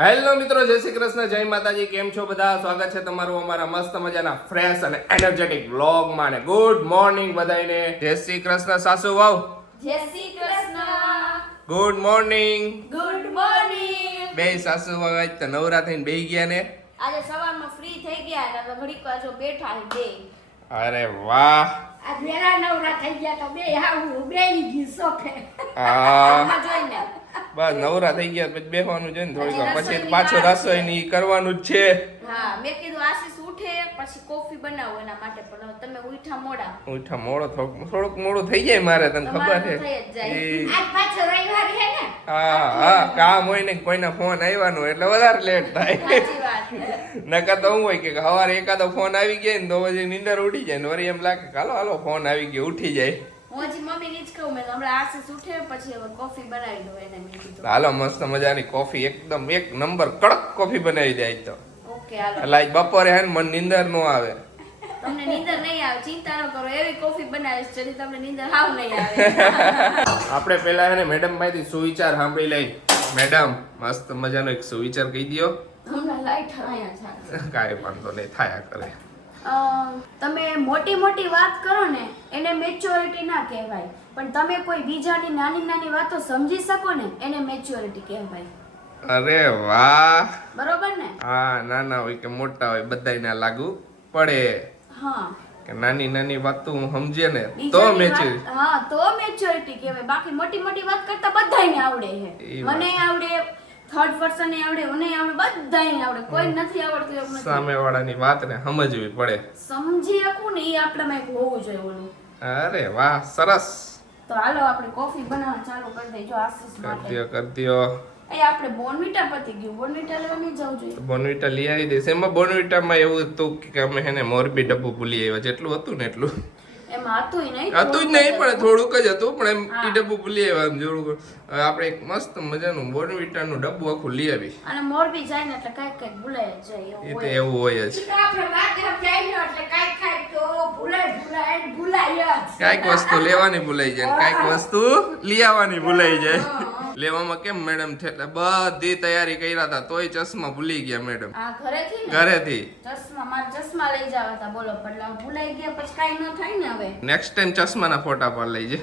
Hello મિત્રો, જય શ્રી કૃષ્ણ, જય માતાજી. કેમ છો બધા? સ્વાગત છે તમારું અમારા મસ્ત મજાના ફ્રેશ અને એનર્જેટિક વ્લોગમાં. ને ગુડ મોર્નિંગ બધાને. જય શ્રી કૃષ્ણ સાસુ વાવ. જય Shri Krishna. Good morning. Good morning. બે સાસુ વાવ આજ તો નવરા થઈને બેહી ગયા ને. આજે સવારમાં ફ્રી થઈ ગયા એટલે ઘડીક વાર જો બેઠા છે બે. અરે વાહ. આ વેરા નવરા થઈ ગયા તો બે આવું બેહી ગઈ સોફે. આ જોઈને બસ નવરા થઈ ગયા પછી બેહવાનું છે ને થોડીક વાર, પછી પાછો રસોઈ ની કરવાનું જ છે. હા, મેં કીધું આશીષ ઉઠે પછી કોફી બનાવો એના માટે, પણ તમે ઉઠા મોડા. ઉઠા મોડો થોડુંક મોડું થઈ જાય મારે, તને ખબર છે. થઈ જ જાય. ઈ- આજ પાછો રવિવાર છે ને. હા, કામ હોય ને કોઈના ફોન આવ્યાનો એટલે વધારે લેટ થાય. સાચી વાત. નકર તો હું હોય કે સવારે એકાદો ફોન આવી ગયા ને તો પછી નીંદર ઉડી જાય ને વળી એમ લાગે કે હાલો ફોન આવી ગયો, ઉઠી જાય. હું હજી મમ્મીને જ કહું, મેં હમણાં આશીષ ઉઠે પછી હવે કોફી બનાવી દઉં એને, મેં કીધું. હાલો મસ્ત મજાની કોફી, એકદમ એક નંબર કડક કોફી બનાવી દે આજ તો. ઓકે હાલો. એટલે આજ બપોરે હે ને મને નીંદર નો આવે. તમને નીંદર નહીં આવે, ચિંતા ન કરો, એવી કોફી બનાવીશ જેથી તમને નીંદર હાવ નહીં આવે. આપણે પેલા હે ને મેડમ પાસેથી સુવિચાર સાંભળી લઈ. મેડમ મસ્ત મજાનો એક સુવિચાર કહી દ્યો. હમણાં લાઈટ અહીંયા છે. કાંઈ વાંધો નહીં, થાયા કરે. તમે મોટી મોટી વાત કરો ને એને મેચ્યોરિટી ના કહેવાય, પણ તમે કોઈ બીજાની નાની નાની વાતો સમજી શકો ને એને મેચ્યોરિટી કહેવાય. અરે વાહ. બરોબર ને? હા, નાના હોય કે મોટા હોય બધાયને લાગુ પડે હા, કે નાની નાની વાતો હું સમજે ને તો બીજાની મેચી. વાત- હા, તો મેચ્યોરિટી કહેવાય. બાકી મોટી મોટી વાત કરતા બધાયને આવડે છે. ઈ વાત. મને આવડે, થર્ડ પર્સન ને આવડે, મને આવડે, બધાયને આવડે. કોઈ નથી આવડતું એવું નથી. સામેવાળાની વાતને સમજવી પડે. સમજી શકું ને એ આપણામાં એક હોવું જોઈએ ઓલું. અરે વાહ, સરસ. તો હાલો આપણે કોફી બનાવવાનું ચાલુ કરી દઈએ. જો આશીષ માટે કરી દ્યો. એ આપણે બોર્નવિટા પતી ગયું, બોર્નવિટા લેવા નહીં જવું જોઈએ. બોર્નવિટા લઈ આવી દઈશ. એમાં બોર્નવિટામાં એવું હતું કે અમે હેને મોરબી ડબ્બુ ભૂલી આવ્યા. જેટલું હતું ને એટલું એમાં હતું નહીં, હતું જ નહીં, પણ થોડુંક જ હતું, પણ એમ હા. ઈ ડબ્બુ ભૂલી આવ્યા એમ જોડું. હવે આપણે એક મસ્ત મજાનું બોર્નવિટાનું ડબ્બુ આખું લઈ આવી. અને મોરબી જાય ને એટલે કાંઈક કાંઈક ભૂલાઈ જ જાય એ એવું તો હોય. એવું હોય જ. આપણે ગાંધીધામ જઈએ એટલે કાંઈક કાંઈક તો ભૂલાય જ. કાંઈક વસ્તુ લેવાની ભૂલાઈ જાય ને કાંઈક વસ્તુ લઈ આવવાની ભૂલાઈ જાય. લેવામાં કેમ મેડમ છે એટલે બધી તૈયારી કર્યા હતા તોય ચશ્મા ભૂલી ગયા મેડમ આ ઘરેથી ને ઘરેથી. મારા ચશ્મા લઈ જવા હતા, બોલો, પણ ભૂલાઈ ગયા પછી કાંઈ ન થાય ને હવે. નેક્સ્ટ ટાઈમ ચશ્માના ફોટા પાડ લઈ જાય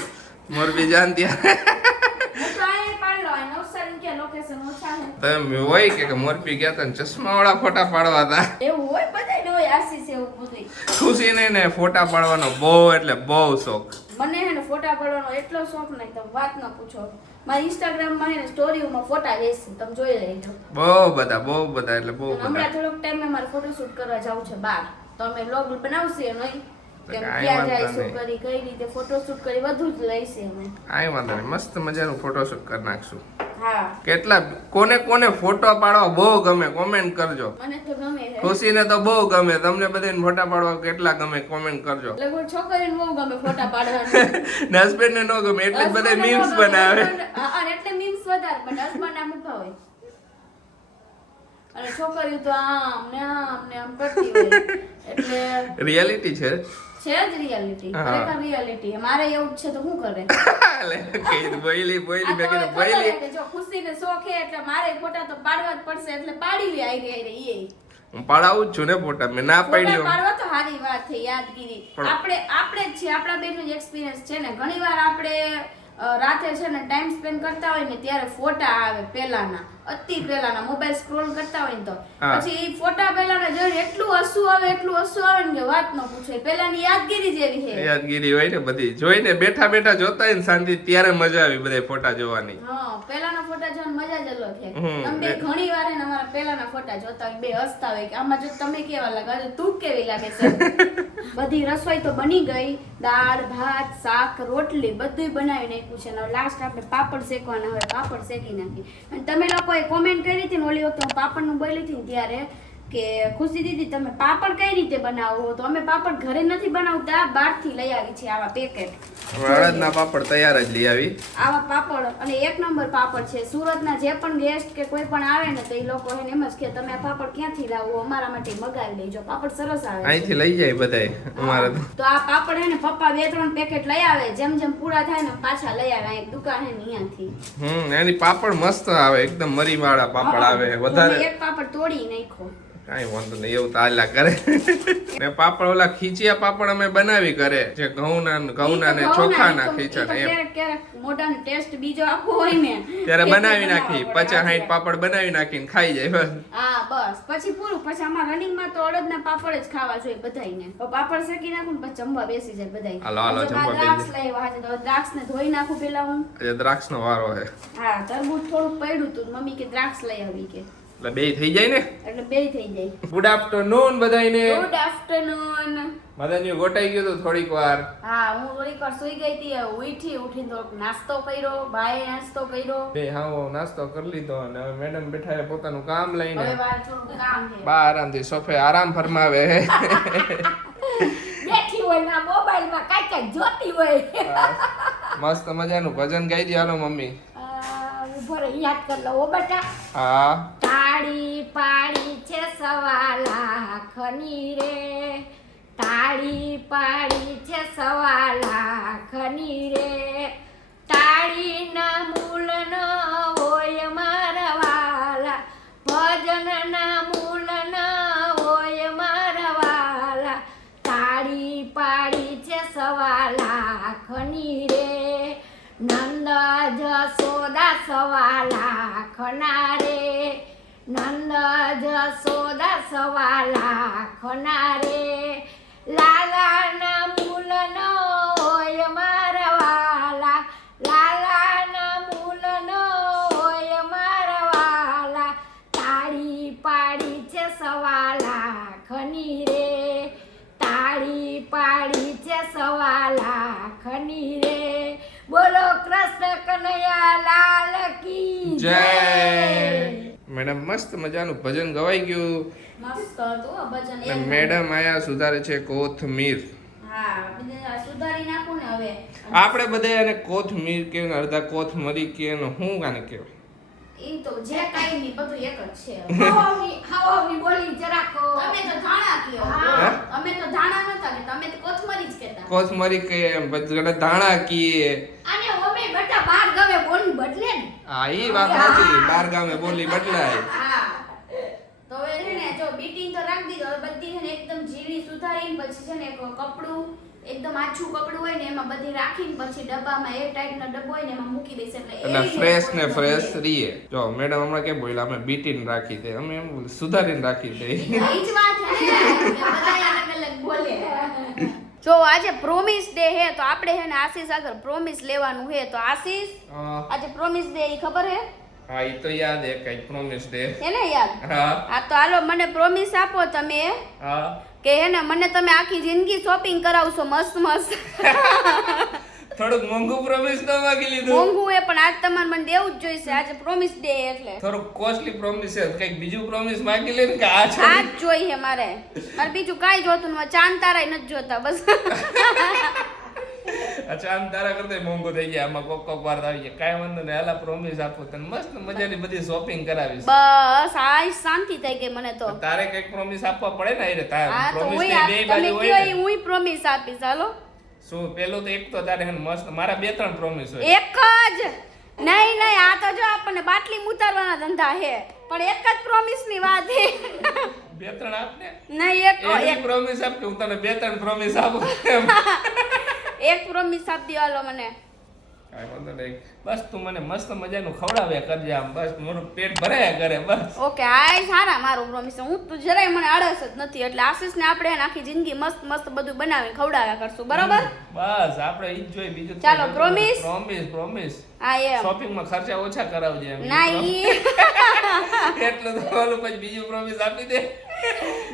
મોરબી જાન ત્યાં. હું તો અહીંયા પાડી લઉં, નવસારી ક્યાં લોકેશન ઓછા છે. તમે હોય કે મોરબી ગયા હતા ને ચશ્મા વાળા ફોટા પાડવા હતા. એવું હોય, બધાયને હોય, આશીષ એવું બધું. ખુશીને ને ફોટા પાડવાનો બહુ એટલે બહુ શોખ. મને હે ને ફોટા પાડવાનો એટલો શોખ નહીં, તમે વાત ન પૂછો. મારી ઇન્સ્ટાગ્રામમાં હે ને સ્ટોરીઓમાં ફોટા વેચશે, તમે જોઈ લેજો. બહુ બધા એટલે બહુ અને હમણાં બધા. થોડોક ટાઈમે મારે ફોટોશૂટ કરવા જવું છે બહાર, તો અમે વ્લોગ બનાવશે નહીં કે કાંઈ ક્યાં વાંધો જઈશું, નહીં. કરી કઈ રીતે ફોટોશૂટ કરી બધું જ લઈશે અમે. કાંઈ વાંધો નહીં, મસ્ત મજાનું ફોટોશૂટ કરી નાખશું. હા, કેટલા કોને કોને ફોટો પાડવા બહુ ગમે કોમેન્ટ કરજો. મને તો ગમે છે. ખુશીને તો બહુ ગમે, તમને બધાને ફોટા પાડવા કેટલા ગમે કોમેન્ટ કરજો. લગભગ છોકરીને બહુ ગમે ફોટા પાડવાનું. ને husband ને ન ગમે એટલે જ બધા હસબન્ડને મીમ્સ ન ગમે, બનાવે. હા, અને એટલે મીમ્સ વધારે, પણ હસબન્ડ આમ ઊભા હોય. અને છોકરીઓ તો આમ ને આમ કરતી હોય. એટલે રિયાલિટી છે. છે જ રિયાલિટી, હા. ખરેખર રિયાલિટી. મારે એવું જ છે તો શું કરે? લે, કીધું બોયલી આ મેં તો કીધું હવે બોયલી. ખબર છે કે જો ખુશીને શોખ છે એટલે મારે ફોટા તો પાડવા જ પડશે, એટલે પાડી લે આઈ રે. હું પાડાવું જ છું ને ફોટા, મેં ના ફોટા પાડ્યો. પાડવા તો સારી વાત છે, યાદગીરી. પણ- આપણે જ છે, આપણા બેનનો જ એક્સપિરિયન્સ છે ને. ઘણીવાર આપણે રાતે છે ને ટાઈમ સ્પેન્ડ કરતા હોય ને ત્યારે ફોટા આવે પેલાના, અતિ પેલાના, મોબાઈલ સ્ક્રોલ કરતા હોય ને તો હા. પછી ઈ ફોટા પેલાના જોઈને એટલું હસવું આવે ને કે વાત ન પૂછે. પેલાની યાદગીરી જેવી છે. યાદગીરી હોય ને બધી જોઈને બેઠા બેઠા જોતા હોય ને શાંતિ, ત્યારે મજા આવી બધા ફોટા જોવાની. હા, પેલાના ફોટા જોવાની મજા જ અલગ છે. હમ. તમે બે ઘણી વાર એને અમારા પેલાના ફોટા જોતા હોય, બે હસતા હોય કે આમાં જો તમે કેવા લાગે, અરે તું કેવી લાગે છે. બધી રસોઈ તો બની ગઈ, દાળ ભાત શાક રોટલી બધું બનાવી નાખ્યું છે. અને લાસ્ટ આપણે પાપડ શેકવાના, હવે પાપડ શેકી નાખી. અને તમે લોકોએ કોમેન્ટ કરી હતી ને ઓલી વખતે હું પાપડનું બોલી હતી ને ત્યારે કે ખુશી દીદી તમે પાપડ કઈ રીતે બનાવો? તો અમે પાપડ ઘરે નથી બનાવતા, બહારથી લઈ આવી છીએ આવા પેકેટ. અડદના પાપડ તૈયાર જ લઈ આવી. આવા પાપડ અને એક નંબર પાપડ છે. સુરતના જે પણ ગેસ્ટ કે કોઈ પણ આવે ને તો એ લોકો એને એમ જ કે તમે આ પાપડ ક્યાંથી લાવો, અમારા માટે મગાવી લેજો, પાપડ સરસ આવે છે. અહીંથી લઈ જાય બધાય અમારે તો. તો આ પાપડ હે ને પપ્પા 2-3 પેકેટ લઈ આવે, જેમ જેમ પૂરા થાય ને પાછા લઈ આવે. એક દુકાન હે ને અહીંયાથી. એની પાપડ મસ્ત આવે, એકદમ મરી વાળા પાપડ આવે. તો વધારે અમે એક પાપડ તોડી નાખ્યો. કાંઈ વાંધો નહીં, એવું તો હાલ્યા કરે. ને પાપડ ઓલા ખીચિયા પાપડ અમે બનાવી કરે, જે ઘઉંના ને ચોખાના ખીચા ને એમ. ક્યારેક મોઢાનો ટેસ્ટ બીજો આપવો હોય ને ત્યારે બનાવી નાખી 50-60 પાપડ બનાવી નાખીને ખાઈ જાય બસ. હા બસ, પછી પૂરું. પછી આમાં રનિંગમાં તો અડદના પાપડ જ ખાવા જોઈએ બધાયને. તો પાપડ શેકી નાખું ને પછી જમવા બેસી જાય બધાય. હાલો જમવા બેસી દ્રાક્ષ લઈ આવ્યા છે, તો દ્રાક્ષને ધોઈ નાખું પેલા હું. આજે દ્રાક્ષનો વારો છે. હા, તરબૂચ થોડુંક પડ્યું હતું, મમ્મી કે દ્રાક્ષ લઈ આવી કે, એટલે બે થઈ જાય ને. એટલે બે થઈ જાય. ગુડ આફ્ટરનૂન બધાયને. Good afternoon. મદનજી ગોટાઈ ગયું હતું થોડીક વાર. હા, હું થોડીક વાર સુઈ ગઈ હતી, ઉઠીને થોડોક નાસ્તો કર્યો, બાએ નાસ્તો કર્યો. બે હાવો નાસ્તો કરી લીધો અને હવે મેડમ બેઠા છે પોતાનું કામ લઈને. હવે વાર થોડું કામ છે. બા આરામથી સોફે આરામ ફરમાવે. બેઠી હોય ના મોબાઈલમાં કાંઈક જોતી હોય. મસ્ત મજાનું ભજન ગાઈ દે હાલો મમ્મી. ઉભો રહી, યાદ કર લો ઓ બેટા. હા. તાળી પાડી છે 1.25 લાખની રે, તાળી પાડી છે 1.25 લાખની રે, તાળીના મૂલ ન હોય મારા વાલા, ભજનના મૂલ ન હોય મારા વાલા, તાળી પાડી છે 1.25 લાખની રે, નંદ જસોદા 1.25 લાખના રે, નંદ જસોદા 1.25 લાખના રે, લાલાના મૂલ ન હોય મારા વાલા, લાલાના મૂલ ન હોય મારા વાલા, તાળી પાડી છે 1.25 લાખની રે, તાળી પાડી છે 1.25 લાખની રે. બોલો કૃષ્ણ કનૈયા લાલ કી જય. જય. મેડમ મસ્ત મજાનું ભજન ગવાઈ ગયું. મસ્ત હતું આ ભજન. ને મેડમ આયા સુધારે છે કોથમીર. હા, બીજા સુધારી નાખું ને હવે. આપણે બધા એને કોથમીર કે અડધા કોથમરી કે હું કાને કહેવાય. ઈ તો જે કાઈ ની બધું એક જ છે. હાવની બોલી જરાક. તમે તો ધાણા કયો. હે? અમે તો ધાણા નતા કે, તમે તો કોથમરી જ કહેતા. કોથમરી કે એમ પછી ધાણા કીએ. અને ઓમે બેટા બાર ગાવે બોલી બદલે ને. હા ઈ વાત સાચી, બાર ગામે બોલી બદલાય. હા. તો હવે છે ને જો બીટિંગ તો રાખી દીધો, હવે બધી છે ને એકદમ જીરી સુધારીને પછી છે ને એક કપડું એકદમ આછું કપડું હોય ને એમાં બધી રાખીને પછી ડબ્બામાં એ ટાઈપનો ડબ્બો હોય ને એમાં મૂકી દઈશ એટલે ફ્રેશ ને ફ્રેશ રહીએ. જો મેડમ હમણાં કેમ બોલ્યા, અમે બીટીને રાખી દે, અમે એમ સુધારીને રાખી દે. ઈ જ વાત છે ને, કે બધા અલગ અલગ બોલે. જો આજે પ્રોમિસ ડે હે તો આપણે હે ને આશીષ આગળ પ્રોમિસ લેવાનું હે. તો આશીષ આજે પ્રોમિસ ડે ઈ ખબર હે? હા ઈ તો યાદ હે, કઈ પ્રોમિસ ડે હે ને યાદ? હા. આ તો હાલો મને પ્રોમિસ આપો તમે હા કે હે ને મને તમે આખી જિંદગી શોપિંગ કરાવશો મસ્ત મસ્ત. થોડુંક મોંઘું પ્રોમિસ તો માંગી લીધું. મોંઘું એ પણ આજ તમારે મને દેવું જ જોઈશે, આજે પ્રોમિસ ડે એટલે. થોડુંક કોસ્ટલી પ્રોમિસ છે, કઈક બીજું પ્રોમિસ માંગી લે ને કે આ આ જ જોઈએ મારે બીજું કાંઈ જોતું નથી, ચાંદ તારાય નથી જોતા બસ. અચ્છા આમ તારા કરતા મોંઘું થઈ જાય, આમાં કોક વાર આવી જાય, કાંઈ વાંધો નહીં, હાલા પ્રોમિસ આપો તને મસ્ત મજાની બધી શોપિંગ કરાવીશ. બસ આ શાંતિ થઈ ગઈ મને તો. તારે કઈક પ્રોમિસ આપવા પડે ને, એટલે તારે હા તો પ્રોમિસ હું બે તમે બાજુ હોય કયો ને. હું પ્રોમિસ આપીશ. હાલો શું પેલું તો એક તો તારે હે ને મસ્ત, મારા 2-3 પ્રોમિસ હોય. એક જ નહીં આ તો જો આપણને બાટલી ઉતારવાના ધંધા હે, પણ એક જ પ્રોમિસ ની વાત હે. 2-3 આપને નહીં એક પ્રોમિસ આપ કે હું તને 2-3 પ્રોમિસ આપું. એક પ્રોમિસ આપી હાલો મને. કાંઈ વાંધો નહીં, બસ તું મને મસ્ત મજાનું ખવડાવ્યા કરજે, આમ બસ મારું પેટ ભરાયા કરે બસ. ઓકે આ સારા મારું પ્રોમિસ. હું તું જરાય મને આળસ જ નથી, એટલે આશીષ ને આપણે આખી જિંદગી મસ્ત મસ્ત બધું બનાવી ખવડાવ્યા કરશું, બરોબર? બસ આપણે ઈ જ જોઈ, બીજું તો ચાલો, કંઈ promise? પ્રોમિસ હા એમ શોપિંગ માં ખર્ચા ઓછા કરાવજે એમ. ના ઈ એટલું તો ઓલું પછી બીજું પ્રોમિસ આપી દે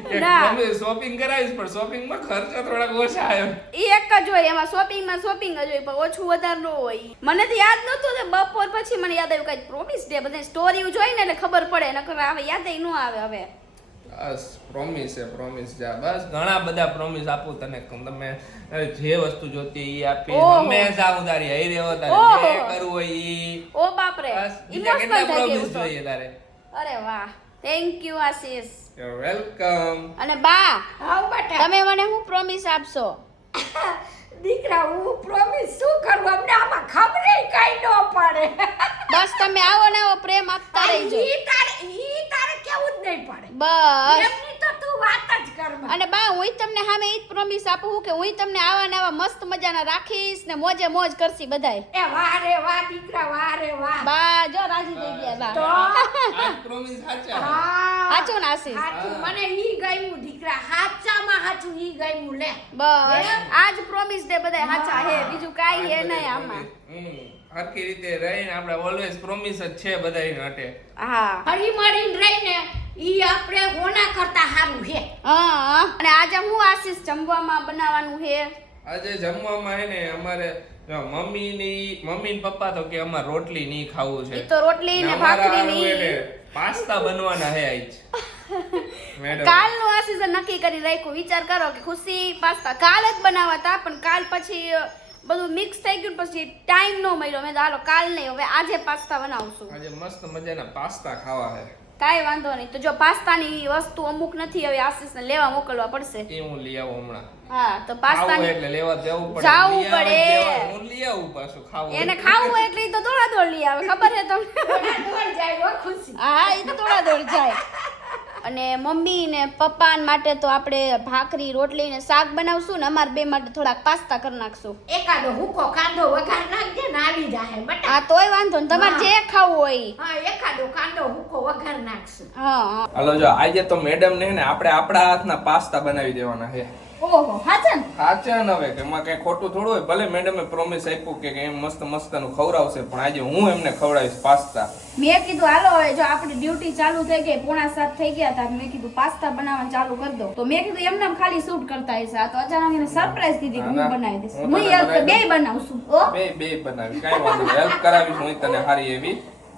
કે ના. પ્રોમિસ શોપિંગ કરાવીશ પણ શોપિંગ માં ખર્ચા થોડાક ઓછા આવે. ઈ એક જ હોય, એમાં શોપિંગ જ હોય, પણ ઓછું વધારે ન હોય. મને તો યાદ નહોતું ને બપોર પછી મને યાદ આવ્યું કઈ પ્રોમિસ ડે, બધા સ્ટોરી જોઈ ને એટલે ખબર પડે, નકર હવે યાદ ન આવે. હવે બસ પ્રોમિસ છે પ્રોમિસ જા બસ ઘણા બધા પ્રોમિસ આપું તને તમે જે વસ્તુ જોતી એ આપી ઓહો. હંમેશા હું તારી હઈ રહ્યો તારે ઓહો. જે કરવું હોય ઈ ઓ બાપ રે બસ બીજા ઇમોશનલ કેટલા થઈ પ્રોમિસ ગયું જોઈએ તારે અરે વાહ thank you Ashish you welcome અને બા આવ બેટા તમે મને હું પ્રોમિસ આપશો દીકરા હું પ્રોમિસ શું કરું અમને આમાં ખબર કઈ ન પડે બસ તમે આવો ને આવો પ્રેમ આપતા રહેજો ઈ તારે કેવું જ નહીં પડે બસ એમની તો તું વાત જ કર માં. અને બા હું તમને સામે ઈ જ પ્રોમિસ આપું છું કે હું તમને આવા ને આવા મસ્ત મજાના રાખીશ ને મોજે મોજ કરશી બધાય એ વાહ રે વાહ દીકરા વાહ રે વાહ બા જો રાજી થઈ ગયા તો બા આ પ્રોમિસ સાચા હા સાચું ને આશીષ સાચું મને ઈ ગમ્યું દીકરા હાચામાં હાચું ઈ ગમ્યું લે બસ આજ પ્રોમિસ દે બધાય સાચા હે બીજું કાઈ હે નહીં આમાં હરખી રીતે રહીને આપણે ઓલવેઝ પ્રોમિસ જ છે બધાય માટે હા હળી મળીને રહીને ઈ આપણે હોના કરતા સારું છે હા અને આજે હું આશીષ જમવામાં બનાવવાનું હે આજે જમવામાં હે ને અમારે જો મમ્મી ને પપ્પા તો કે અમારે રોટલી નહીં ખાવું છે ઈ તો રોટલી ને અમારા ભાખરી હારું ની એને પાસ્તા બનવાના હે આજ મેડમ કાલનું આશીષે નક્કી કરી રાખ્યું વિચાર કરો કે ખુશી પાસ્તા કાલ જ બનાવતા પણ કાલ પછી બધું મિક્સ થઈ ગયું પછી ટાઈમ ન મળ્યો મેં તો હાલો કાલ નહીં હવે આજે પાસ્તા બનાવશું આજે મસ્ત મજાના પાસ્તા ખાવા હે કાઈ વાંધો નહીં તો જો પાસ્તાની વસ્તુ અમુક નથી હવે આશીષને લેવા મોકલવા પડશે એ હું લઈ આવું હમણાં હા તો ખાવું પાસ્તાની એટલે લેવા જવું પડે જાવું લઈ આવવા પડે. જવાનું. હું લઈ આવું પાછું ખાવું એને ખાવું હોય એટલે ઈ તો દોડા દોડ લઈ આવે ખબર છે તમને દોડ જાય હો ખુશી હા ઈ તો દોડા દોડ જાય અને મમ્મી ને પપ્પા માટે તો આપણે ભાખરી રોટલી ને શાક બનાવશું ને અમાર બે માટે થોડાક પાસ્તા કરી નાખશું એકાદો હુકો કાંદો વઘાર નાખજે ને આવી જાહે બટા હા તોય વાંધો ને તમારે જે ખાવું હોય ઈ. હા એકાદો કાંદો હુકો વઘાર નાખશું હા હા હાલો જો આજે તો મેડમ ને હે ને આપણે આપણા હાથના પાસ્તા બનાવી દેવાના છે ઓહો હાચન સાચા ન હવે કે એમાં કઈ ખોટું થોડું હોય ભલે મેડમે પ્રોમિસ આપ્યું કે એમ મસ્ત મસ્તનું ખવડાવશે પણ આજે હું એમને ખવડાવીશ પાસ્તા મેં કીધું હાલો હવે જો આપણી ડ્યુટી ચાલુ થઈ ગઈ 6:45 થઈ ગયા હતા મેં કીધું પાસ્તા બનાવવાનું ચાલુ કરી દો તો મેં કીધું એમને ખાલી શૂટ કરતા હશે આ તો અચાનક એને સરપ્રાઈઝ દીધી કે હું બનાવી દઈશ હું હું તને હેલ્પ બનાવી બે બનાવશું ઓ બે બનાવી કાંઈ વાંધો નહીં હેલ્પ કરાવીશ હું તને સારી એવી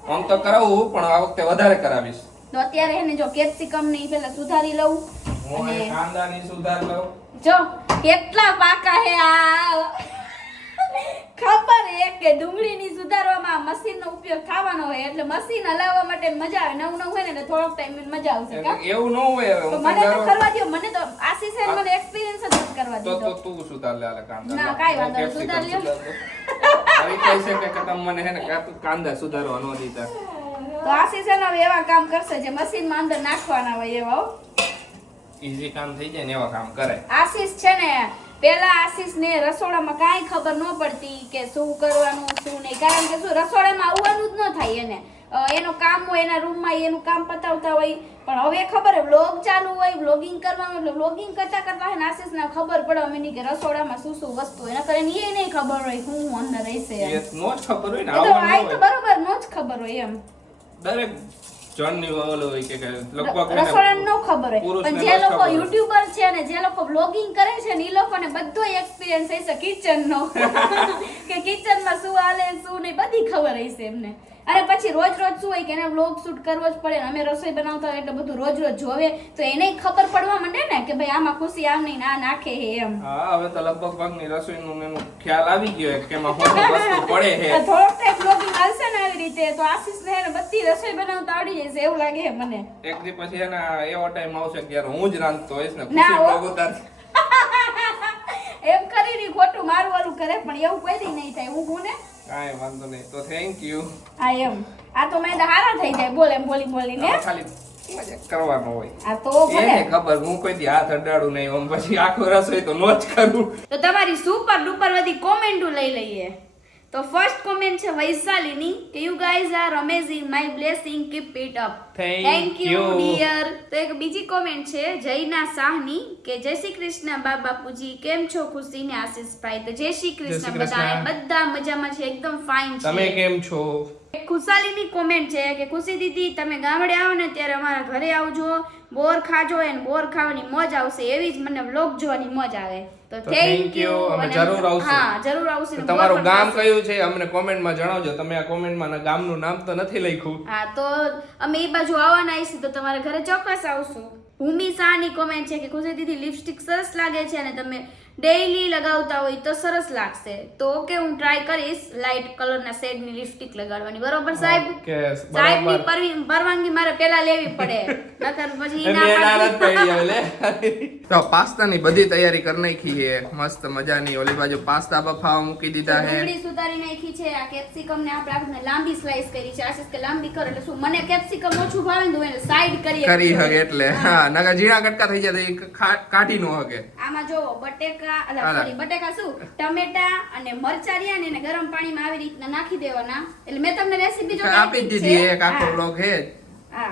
આમ તો કરાવું પણ આ વખતે વધારે કરાવીશ તો અત્યારે એને જો કેપ્સિકમ ને ઈ પેલા સુધારી લઉં હું અને અહીં કાંદાની સુધાર લઉં જો કેટલા પાકા હે આ ખબર હે કે ડુંગળીની સુધારવામાં મશીનનો ઉપયોગ થવાનો હોય એટલે મશીન હલાવવા માટે મજા આવે નવું હોય ને એટલે થોડોક ટાઈમ મજા આવશે કા એવું ન હોય હવે તો હું મને તો તો કરવા દો મને તો આશીષે મને એક્સપિરિયન્સ જ નથી કરવા તો દીધો તું સુધાર લે આલે કાંદા ના, લાવ. કાંઈ વાંધો નહીં, કેપ્સિકમ સુધાર લ્યો. સુધાર દો. આવી કહી શકે કે તમે મને હે ને કાંદા સુધારવા ન દીધા તો આશીષે હવે એવા કામ કરશે જે મશીનમાં અંદર નાખવાના હોય એવા હો. ઈઝી કામ થઈ જાય ને એવા કામ કરે આશીષ છે ને પેલા આશીષને રસોડામાં કાંઈ ખબર ન પડતી કે શું કરવાનું શું નહીં કારણ કે શું રસોડામાં આવવાનું જ ન થાય એને એનું કામ હોય એના રૂમમાં એનું કામ પતાવતા હોય પણ હવે ખબર હે વ્લોગ ચાલુ હોય વ્લોગિંગ કરવાનું એટલે વ્લોગિંગ કરતા કરતા હે ને આશીષને ખબર પડે મને કે રસોડામાં શું શું વસ્તુ હોય નકર એને એ નહીં ખબર હોય હું અંદર રહેશે એ એમ. નો જ ખબર હોય ને એ તો આવવાનું આ તો હોય બરોબર નો જ ખબર હોય એમ દરેક જણની ઓલો હોય કે લગભગ એને રસોડાને નો ખબર હોય પુરુષને પણ જે બસ લોકો ખબર હોય. યુટ્યુબર છે અને જે લોકો બ્લોગિંગ કરે છે ને એ લોકોને બધો એક્સપિરિયન્સ હશે કિચન નો કે કિચનમાં શું હાલે શું નહીં બધી ખબર હશે એમને અને પછી રોજ રોજ શું હોય કે એને વ્લોગ શૂટ કરવો જ પડે ને અમે રસોઈ બનાવતા હોય એટલે બધું રોજ રોજ જોવે તો એને ખબર પડવા માંડે ને કે ભાઈ આમાં ખુશી આમ નહીં આ નાખે હે એમ હા હવે તો લગભગ ભાગની રસોઈનું એનું ખ્યાલ આવી ગયો કે એમાં શું શું વસ્તુ પડે છે થોડોક ટાઈમ બ્લોગિંગ હાલશે ને આવી રીતે તો આશીષને હે ને બધી રસોઈ બનાવતા આવડી જશે એવું લાગે છે મને એક દી પછી એના એવો ટાઈમ આવશે કે યાર હું જ રાંધતો હોઈશ ને ના, ખુશી હો. બ્લોગ ઉતારશે. એમ કરીને ખોટું મારું વાળું કરે પણ એવું કોઈ દી નહીં થાય હું ને કાંઈ વાંધો નહીં તો થેન્ક યુ આ એમ આ તો મેં હારા થઈ જાય બોલે એમ બોલીને ખાલી મજાક કરવાનો હોય આ તો ભલે એને ખબર હું કોઈ દી હાથ અડાડું નહીં આમ પછી આખો રસોઈ તો નો જ કરું તો તમારી સુપર ડુપર બધી કોમેન્ટો લઈ લઈએ તો ફર્સ્ટ કોમેન્ટ છે વૈશાલીની કે you guys are amazing my blessing keep it up Thank you you. Dear તો એક બીજી કોમેન્ટ છે જયના શાહની કે જય શ્રી કૃષ્ણ બા બાપુજી કેમ છો ખુશી ને આશીષભાઈ તો જય શ્રી કૃષ્ણ કૃષ્ણ. બધા મજામાં છે એકદમ ફાઇન તમે છે કેમ છો ખુશાલીની કોમેન્ટ છે કે ખુશી દીદી તમે ગામડે આવો ને ત્યારે અમારા ઘરે આવજો, બોર ખાજો અને બોર ખાવાની મોજ આવશે, એવી જ મને વ્લોગ જોવાની મોજ આવે. તો થેન્ક યુ, અમે જરૂર આવશું. હા જરૂર આવશું. તો તમારું ગામ કયું છે અમને કોમેન્ટમાં જણાવજો. તમે આ કોમેન્ટમાં ગામનું નામ તો નથી લખ્યું. હા તો અમે એ બાજુ આવવાના આવીશું તો તમારા ઘરે ચોક્કસ આવશું. ભૂમિ શાહની કોમેન્ટ છે કે ખુશી દીદી લિપસ્ટિક સરસ લાગે છે અને તમે ડેઈલી લગાવતા હોય તો સરસ લાગશે. તો ઓકે હું ટ્રાય કરીશ લાઇટ કલરના શેડની લિપસ્ટિક લગાડવાની. બરોબર સાહેબ? ઓકે, સાહેબની બરાબર. પરવાનગી મારે પહેલા લેવી પડે, નકર પછી એમને ના એના જ પાડી. પડી આવે લે. તો પાસ્તાની બધી તૈયારી કરી નાખી છે મસ્ત મજાની. ઓલી બાજુ પાસ્તા બફાવા મૂકી દીધા છે. ડુંગળી સુધારી નાખી છે. આ કેપ્સિકમ ને આપણે લાંબી સ્લાઈસ કરી છે. આશીષ કે લાંબી કરો એટલે શું મને કેપ્સિકમ ઓછું ભાવે ને તો એને સાઈડ કરી હગે એટલે હા નકર ઝીણા કટકા થઈ જાય તો એ કાઢી નો હગે. આમાં જો બટેકા શું ટમેટા અને મરચા રહ્યા ને એને ગરમ પાણીમાં આવી રીતના નાખી દેવાના. એટલે મેં તમને રેસીપી જો આપી જ દીધી એક આખો બ્લોગ હે. હા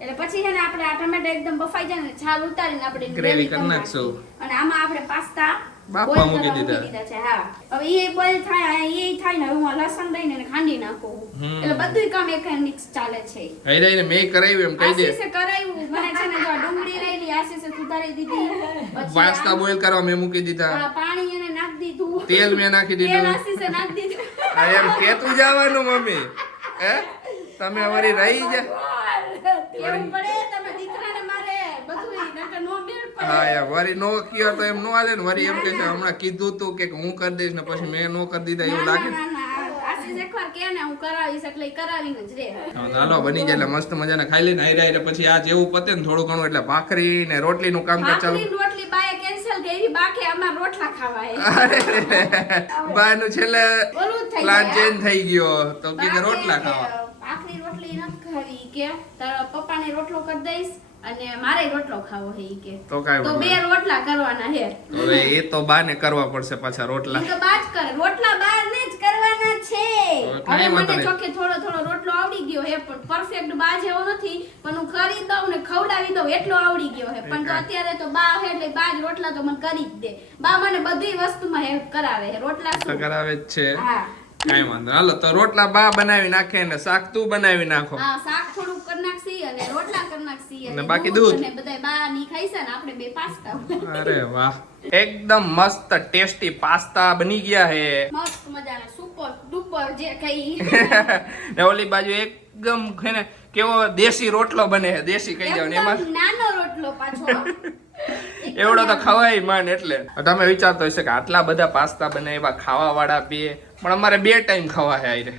એટલે પછી છે ને આપણે આ ટમેટા એકદમ બફાઈ જાય ને છાલ ઉતારીને આપણે ગ્રેવી કરી નાખશું. અને આમાં આપણે પાસ્તા બાફવા boil મૂકી કરવા દીધા. છે. હા હવે એ બોઇલ થાય એ થાય ને હવે હું લસણ દઈને એને ખાંડી નાખું. એટલે બધુંય કામ એક મિક્સ ચાલે છે. હઈ રહીને મેં કરાવ્યું એમ કહી દે. આશીષે કરાવ્યું. મને છે ને જો આ ડુંગળી રહેલી આશીષે સુધારી દીધી. પછી પાસ્તા બોઇલ કરવા મેં મૂકી દીધા. આ પાણી એને નાખી દીધું. તેલ મેં નાખી તેલ દીધું. આશીષે નાખી દીધું. આ એમ કેતું જવાનું મમ્મી. હે તમે વળી રહી જા. એવું પડે તમે દીકરાને મારે બધુંય નકર નો મેળ પડે. હા યાર વળી નો કયો તો એમ નો હાલે ને. વળી એમ કે છે હમણાં કીધું તું કે હું કરી દઈશ ને પછી મેં નો કરી દીધા એવું લાગે. ના. આશીષ એકવાર કહે ને હું કરાવીશ એટલે ઈ કરાવીને જ રહે. હાલો બની જાય એટલે મસ્ત મજાના ખાઈ લઈને આઈ રહ્યા પછી આ જેવું પતે ને થોડું ઘણું એટલે ભાખરી ને રોટલીનું કામ ચાલુ. ભાખરી રોટલી બાએ કેન્સલ કરી. બાકી અમાર રોટલા ખાવા બાનું છેલ્લે ઓલું જ થઈ પ્લાન જાય. ચેન્જ થઈ ગયો તો કીધું રોટલા ખાવા. ભાખરી રોટલી નથી ખાવી કે તારા પપ્પાને રોટલો કરી દઈશ અને મારે રોટલો ખાવો છે ઈ કે. તો કાંઈ તો બે વાંધો રોટલા કરવાના છે. હવે એ તો બાને કરવા પડશે પાછા રોટલા. ઈ તો બાજ કરે. રોટલા બાને જ કરવાના છે. કાંઈ હવે વાંધો મને નહીં. ચોકે થોડો રોટલો આવડી ગયો હે પણ પરફેક્ટ બાજ એવો નથી પણ હું કરી દઉં ને ખવડાવી દઉં એટલો આવડી ગયો હે. પણ તો અત્યારે તો બા હે એટલે બાજ રોટલા તો મને કરી જ દે. બા મને બધી વસ્તુમાં હેલ્પ કરાવે છે. રોટલા તો શું? કરાવે જ છે. હા કાંઈ વાંધો હાલો તો રોટલા બા બનાવી નાખે ને શાક તું બનાવી નાખો. હા શાક થોડુંક કરી નાખશી અને રોટલા કરી નાખશી અને બાકી દૂધ. અને બધાય બા ની ખાઈ છે ને આપણે બે પાસ્તા. અરે વાહ એકદમ મસ્ત ટેસ્ટી પાસ્તા બની ગયા હે. મસ્ત મજાના સુપર ડુપર જે કઈ ને ઓલી બાજુ એકદમ છે ને કેવો દેશી રોટલો બને છે. દેશી કહી જાવ ને એમાં એકદમ નાનો રોટલો પાછો. એવડો તો ખવાય માન. એટલે તમે વિચારતો હશે કે આટલા બધા પાસ્તા બનાવ્યા ખાવા વાળા બે પણ અમારે 2 ટાઈમ ખાવા હે આયરે.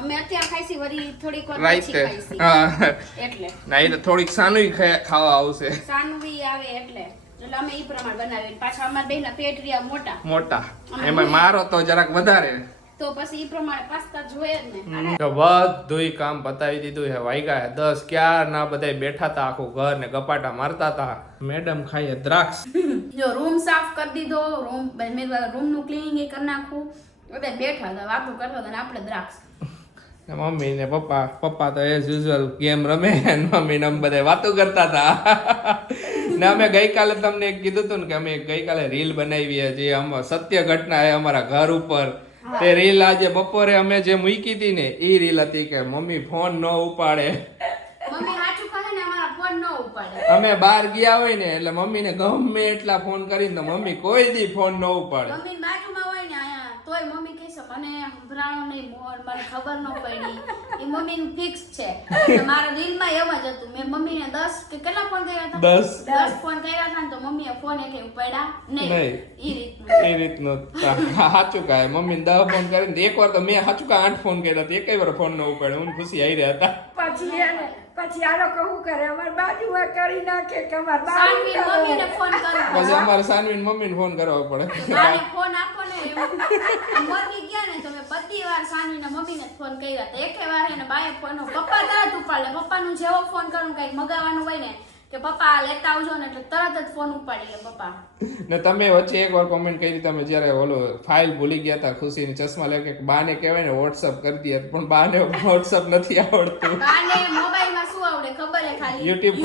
અમે અત્યારે ખાઈસી વળી થોડીક વાર રાઈટ પછી ખાઈસી. હા એટલે ના એ તો થોડીક સાનુઈ ખાવા આવશે. સાનવી આવે એટલે અમે ઈ પ્રમાણે બનાવીએ. પાછા અમારા બેયના પેટ રહ્યા મોટા મોટા એમાં મારો તો જરાક વધારે. તો પછી ઈ પ્રમાણે પાસ્તા જોઈએ જ ને. તો બધુંય કામ પતાવી દીધું છે. વાગ્યા 10 ક્યાર ના બધાય બેઠા તા આખું ઘર ને ગપાટા મારતા તા. મેડમ ખાઈએ દ્રાક્ષ. જો રૂમ સાફ કરી દીધો. રૂમ નું ક્લીનિંગ એ કરી નાખું. બધા બેઠા હતા વાતો કરતા હતા ને આપણે દ્રાક્ષ. મમ્મી ને પપ્પા તો એઝ યુઝ્યુઅલ ગેમ રમે ને મમ્મી ને અમે બધા વાતો કરતા હતા. ને અમે ગઈકાલે તમને એક કીધું હતું ને કે અમે ગઈકાલે રીલ બનાવી જે સત્ય ઘટના છે અમારા ઘર ઉપર. તે રીલ આજે બપોરે અમે જે મૂકી હતી ને એ રીલ હતી કે મમ્મી ફોન ન ઉપાડે. મમ્મી સાચું કહે ને અમારા ફોન ન ઉપાડે. અમે બહાર ગયા હોય ને એટલે મમ્મી ને ગમે એટલા ફોન કરીને તો મમ્મી કોઈ દી ફોન ન ઉપાડે. મમ્મી બાજુમાં હોય ને આયા તોય મમ્મી કહે છે મને સંભળાણો નહીં મોર મને ખબર ન પડી. એ મમ્મીનું ફિક્સ છે. મારા રીલમાં એમ જ હતું. મેં મમ્મીને 10 કે કેટલા ફોન કર્યા હતા? 10 ફોન કર્યા હતા ને તો મમ્મીએ ફોન એકે ઉપાડ્યા નહીં. ઈ રીતનું એ રીતનું સાચું કાય મમ્મી 10 ફોન કરીને એક વાર તો મેં સાચું કા 8 ફોન કર્યા હતા. એકય વાર ફોન ન ઉપાડ્યો. હું ખુશી આવી રહ્યા હતા. પછી આ લોકો શું કરે અમાર બાજુમાં કરી નાખે કે અમાર સાનવી મમ્મીને ફોન કરો. પછી અમારે સાનવીન મમ્મીને ફોન કરવા પડે. મારે ફોન આપો ને એવું. મરવી ગયા ને તો મેં બધી વાર સાનવીના મમ્મીને જ ફોન કર્યા હતા. એકે વાર એને બાએ ફોન પપ્પા તરત ઉપાડે. પપ્પાનું જેવો ફોન કરું કંઈક મગાવવાનું હોય ને કે પપ્પા આ લેતા આવજો ને એટલે તરત જ ફોન ઉપાડી લે પપ્પા. ને તમે વચ્ચે એક વાર કોમેન્ટ કરી તમે જ્યારે ઓલો ફાઇલ ભૂલી ગયા હતા ખુશીની ચશ્મા લે કે બાને કહેવાય ને WhatsApp કરી દે પણ બાને WhatsApp નથી આવડતું. બાને મોબાઈલમાં શું આવડે ખબર હે ખાલી YouTube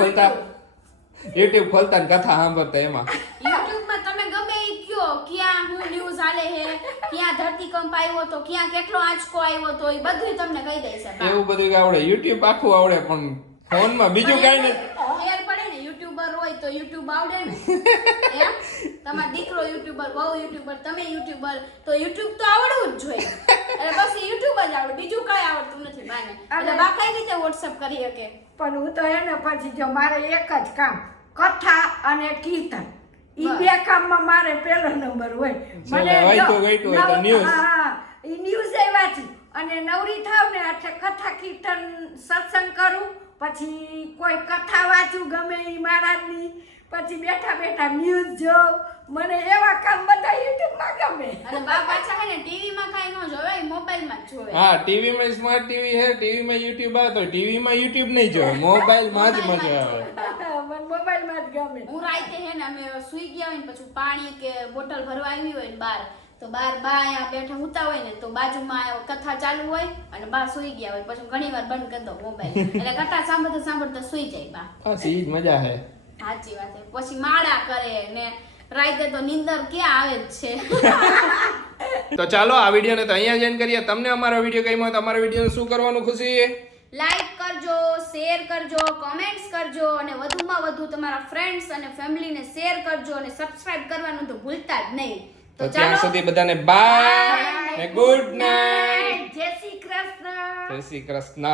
ખોલતા ને કથા સાંભળતા એમાં. YouTube માં તમે ગમે ઈ કયો ક્યાં હું ન્યૂઝ હાલે હાલે હે, ક્યાં ધરતીકંપ આવ્યો તો, ક્યાં કેટલો આંચકો આવ્યો તો, એ બધું તમને કહી દેશે બા. એવું બધું આવડે, યુટ્યુબ આખું આવડે, પણ ફોનમાં બીજું કાંઈ નથી. ફેર પડે ને, યુટ્યુબર હોય તો યુટ્યુબ આવડે ને. એમ તમારો દીકરો યુટ્યુબર, વહુ યુટ્યુબર, તમે યુટ્યુબર, તો યુટ્યુબ તો આવડવું જ જોઈએ. એટલે બસ યુટ્યુબ જ આવડે, બીજું કાંઈ આવડતું નથી બાને. એટલે બા કઈ રીતે વોટ્સઅપ કરી શકે? પણ હું તો એને પછી જો મારે એક જ કામ, કથા અને કીર્તન, ઈ બસ. બે કામમાં મારે પહેલો નંબર હોય. ચાલો, વાંચો ગઈટો હોય તો news. હા, ઈ ન્યૂઝ એ વાંચી અને નવરી થાવ ને એટલે કથા કીર્તન સત્સંગ કરું, પછી કોઈ કથા વાંચું ગમે ઈ મહારાજની, પછી બેઠા બેઠા ન્યૂઝ જોઉં. મને એવા કામ બધા યુટ્યુબમાં ગમે. અને બા પાછા હે ને ટીવીમાં કાંઈ ન જોવે, મોબાઈલમાં જ જોવે. હા, ટીવીમાં સ્માર્ટ ટીવી છે, ટીવીમાં યુટ્યુબ આવે, તો ટીવીમાં યુટ્યુબ નહીં જોવે, મોબાઈલમાં જ મજા આવે. મને મોબાઈલમાં જ ગમે. હું રાતે હે ને અમે સુઈ ગયા હોય ને પછી પાણી કે બોટલ ભરવા આવી હોય ને બાર, તો બાર બા અહીંયા બેઠા હુતા હોય ને તો બાજુમાં કથા ચાલુ હોય અને બા સુઈ ગયા હોય, પછી ઘણીવાર બંધ કરી દો મોબાઈલ, એટલે કથા સાંભળતા સાંભળતા સુઈ જાય બા. બસ ઈ જ મજા છે. સાચી વાત છે. પછી માળા કરે ને રાતે તો નીંદર ક્યાં આવે જ છે. તો ચાલો આ વિડીયોને તો અહીંયા જ એન્ડ કરીએ. તમને અમારો વિડીયો ગમ્યો હોય તો અમારા વિડીયોને શું કરવાનું ખુશી? લાઈક કરજો, શેર કરજો, કોમેન્ટ્સ કરજો અને વધુમાં વધુ તમારા ફ્રેન્ડ્સ અને ફેમિલીને શેર કરજો અને સબસ્ક્રાઇબ કરવાનું તો ભૂલતા જ નહીં. તો ત્યાં સુધી બધાને બાય ને ગુડ નાઇટ. જય શ્રી કૃષ્ણ. જય શ્રી કૃષ્ણ.